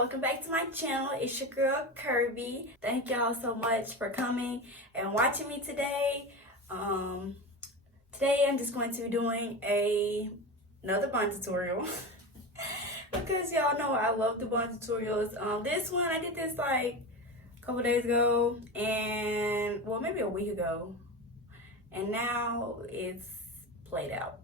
welcome back to my channel. It's your girl Kirby. Thank y'all so much for coming and watching me today. Today I'm just going to be doing another bun tutorial because y'all know I love the bun tutorials. This one I did this like a couple days ago, and well, maybe a week ago, and now it's played out.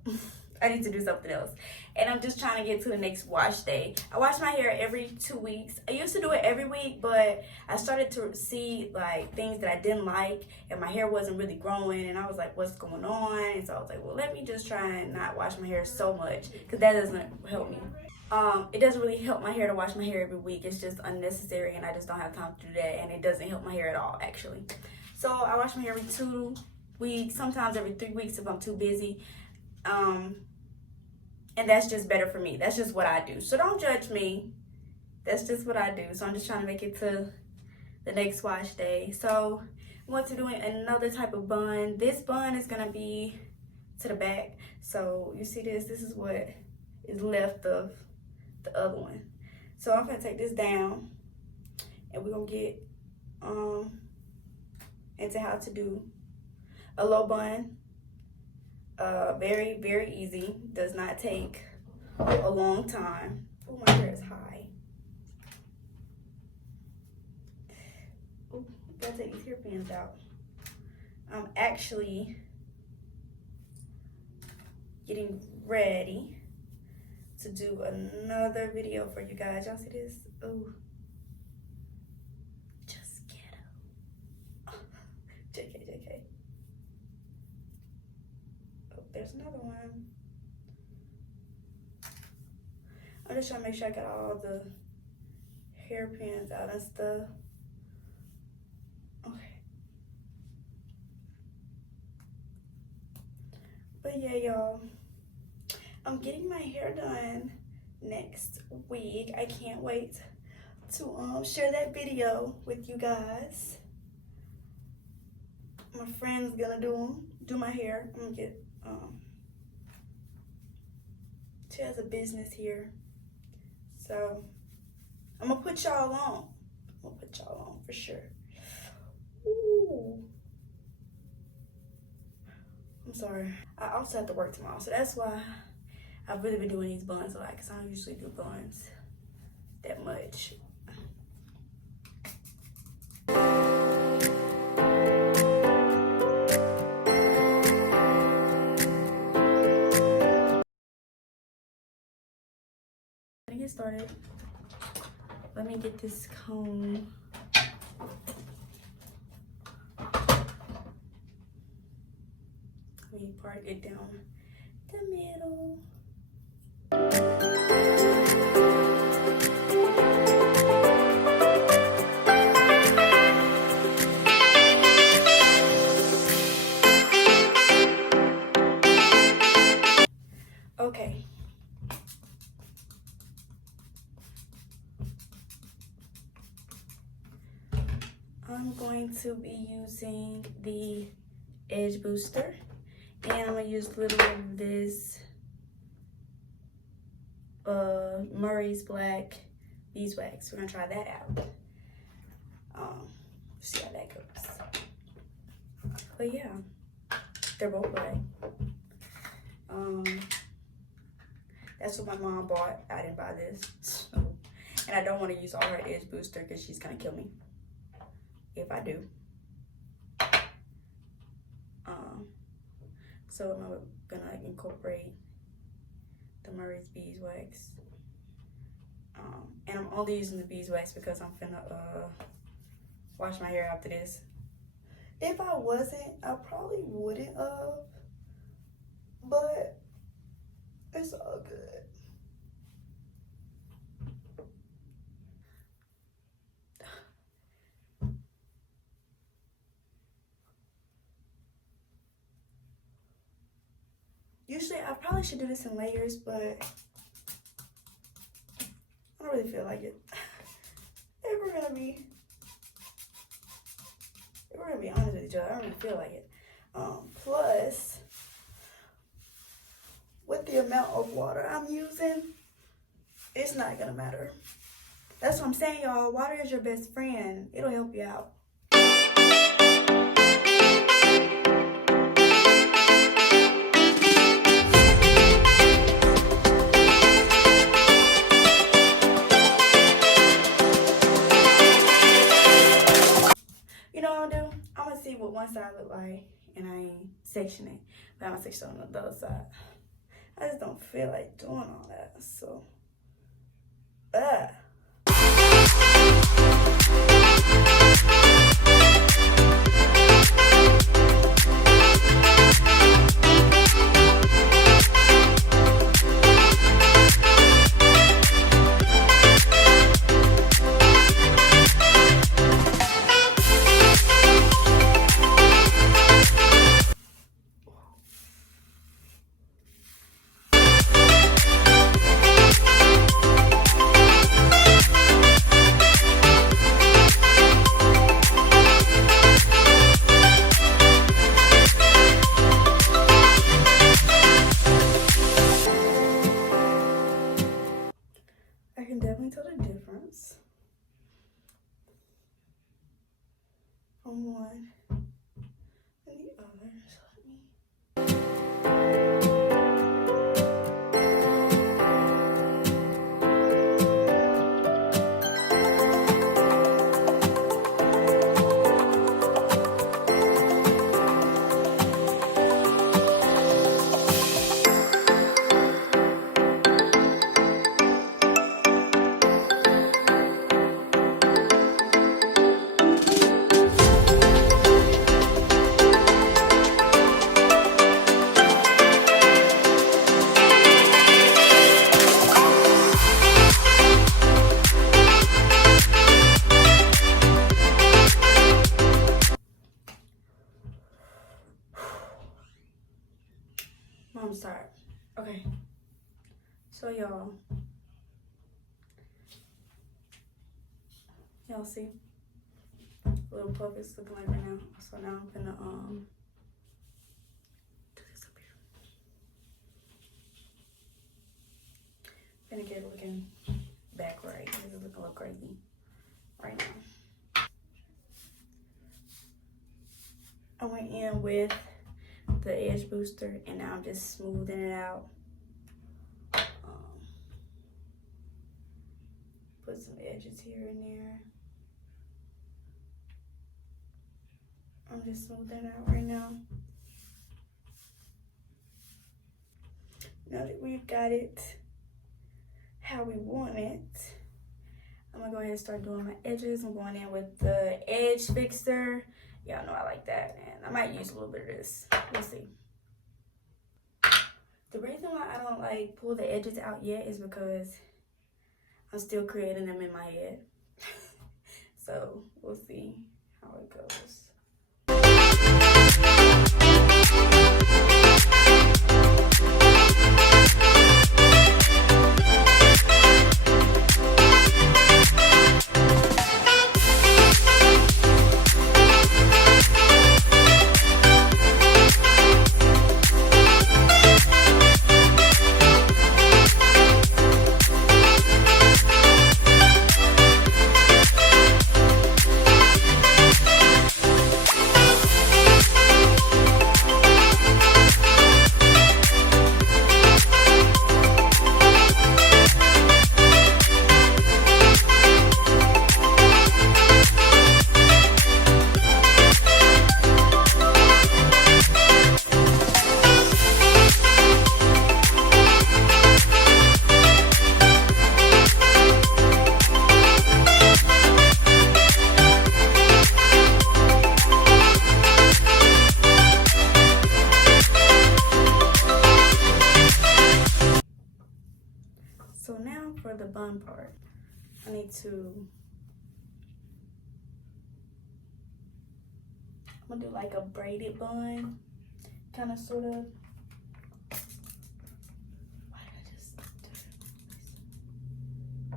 I need to do something else, and I'm just trying to get to the next wash day. I wash my hair every 2 weeks. I used to do it every week, but I started to see like things that I didn't like, and my hair wasn't really growing, and I was like, what's going on? And so I was like, well, let me just try and not wash my hair so much, because that doesn't help me. It doesn't really help my hair to wash my hair every week. It's just unnecessary, and I just don't have time to do that, and it doesn't help my hair at all, actually. So I wash my hair every 2 weeks, sometimes every 3 weeks if I'm too busy. And that's just better for me. That's just what I do. So don't judge me. That's just what I do. So I'm just trying to make it to the next wash day. So I'm going to be doing another type of bun. This bun is going to be to the back. So you see this? This is what is left of the other one. So I'm going to take this down, and we're going to get into how to do a low bun. Very, very easy. Does not take a long time. Oh, my hair is high. Oh, gotta take these hairpins out. I'm actually getting ready to do another video for you guys. Y'all see this? Oh, just ghetto. JK. There's another one. I'm just trying to make sure I got all the hairpins out and stuff. Okay. But yeah, y'all, I'm getting my hair done next week. I can't wait to share that video with you guys. My friend's gonna do my hair. I'm gonna get she has a business here, so I'm gonna put y'all on. For sure. Ooh, I'm sorry. I also have to work tomorrow, so that's why I've really been doing these buns a lot, because I don't usually do buns that much. Get started. Let me get this comb. Let me part it down the middle. Okay. I'm going to be using the edge booster, and I'm going to use a little of this Murray's Black beeswax. We're going to try that out. See how that goes. But yeah, they're both black. That's what my mom bought. I didn't buy this. So, and I don't want to use all her edge booster because she's going to kill me if I do. So I'm gonna incorporate the Murray's beeswax. And I'm only using the beeswax because I'm finna wash my hair after this. If I wasn't, I probably wouldn't but it's all good. Usually, I probably should do this in layers, but I don't really feel like it. If we're gonna be honest with each other, I don't really feel like it. Plus, with the amount of water I'm using, it's not gonna matter. That's what I'm saying, y'all. Water is your best friend. It'll help you out. You know what I'll do? I'm gonna see what one side look like, and I ain't section it, but I'm gonna section on the other side. I just don't feel like doing all that, so. I can definitely tell the difference from one and the other. So let me. I'm sorry. Okay. So y'all see what little puff is looking like right now. So now I'm gonna do this up here. Gonna get it looking back right. This is looking a little crazy right now. I went in with the edge booster and now I'm just smoothing it out. Put some edges here and there. I'm just smoothing it out right now. Now that we've got it how we want it, I'm gonna go ahead and start doing my edges. I'm going in with the edge fixer. Y'all know I like that, and I might use a little bit of this. We'll see. The reason why I don't like pull the edges out yet is because I'm still creating them in my head. So we'll see how it goes. So now for the bun part, I need to, I'm gonna do like a braided bun, kind of sort of. Why did I just do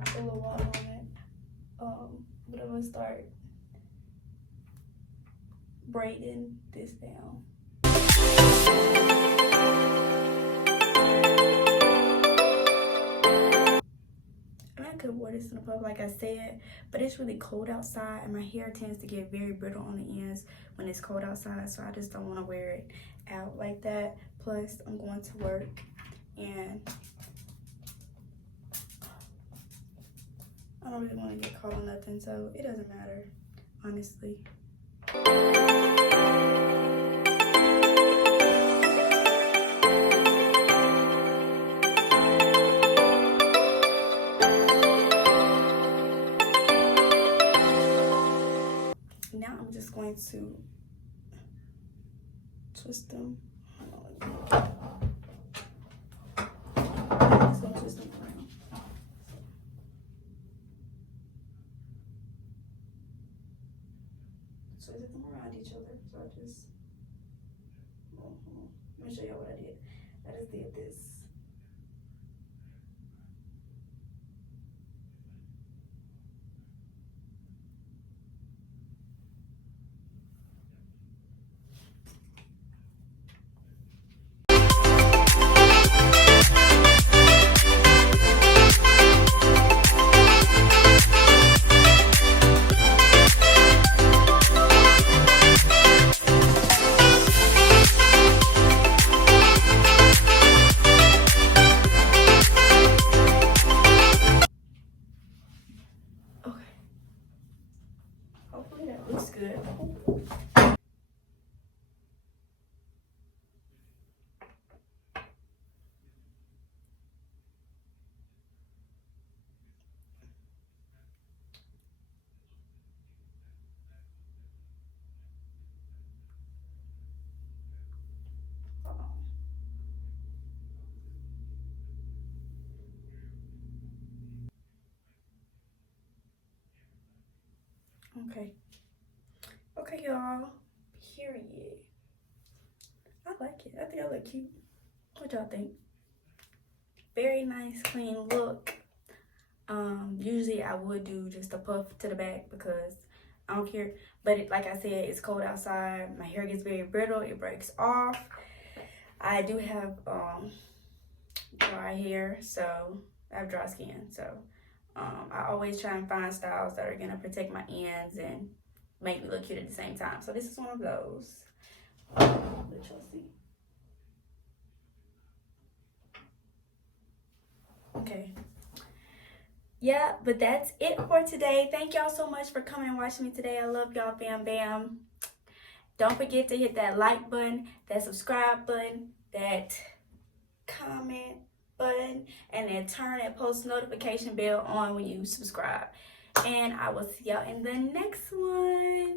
it? A little water on it. But I'm gonna start braiding this down. could wear this in the pub, like I said, but it's really cold outside, and my hair tends to get very brittle on the ends when it's cold outside, so I just don't want to wear it out like that. Plus, I'm going to work, and I don't really want to get caught on nothing, so it doesn't matter, honestly. Now I'm just going to twist them. I'm just going to twist them around. Twist them around each other. So I just, let me show you what I did. I just did this. Hopefully that looks good. Okay. Okay, y'all. Period. I like it. I think I look cute. What y'all think? Very nice, clean look. Usually I would do just a puff to the back because I don't care. But like I said, it's cold outside. My hair gets very brittle. It breaks off. I do have dry hair, so I have dry skin. So I always try and find styles that are gonna protect my ends and make me look cute at the same time. So this is one of those. Let y'all see. Okay. Yeah, but that's it for today. Thank y'all so much for coming and watching me today. I love y'all, bam bam. Don't forget to hit that like button, that subscribe button, that comment button, and then turn that post notification bell on when you subscribe. And I will see y'all in the next one.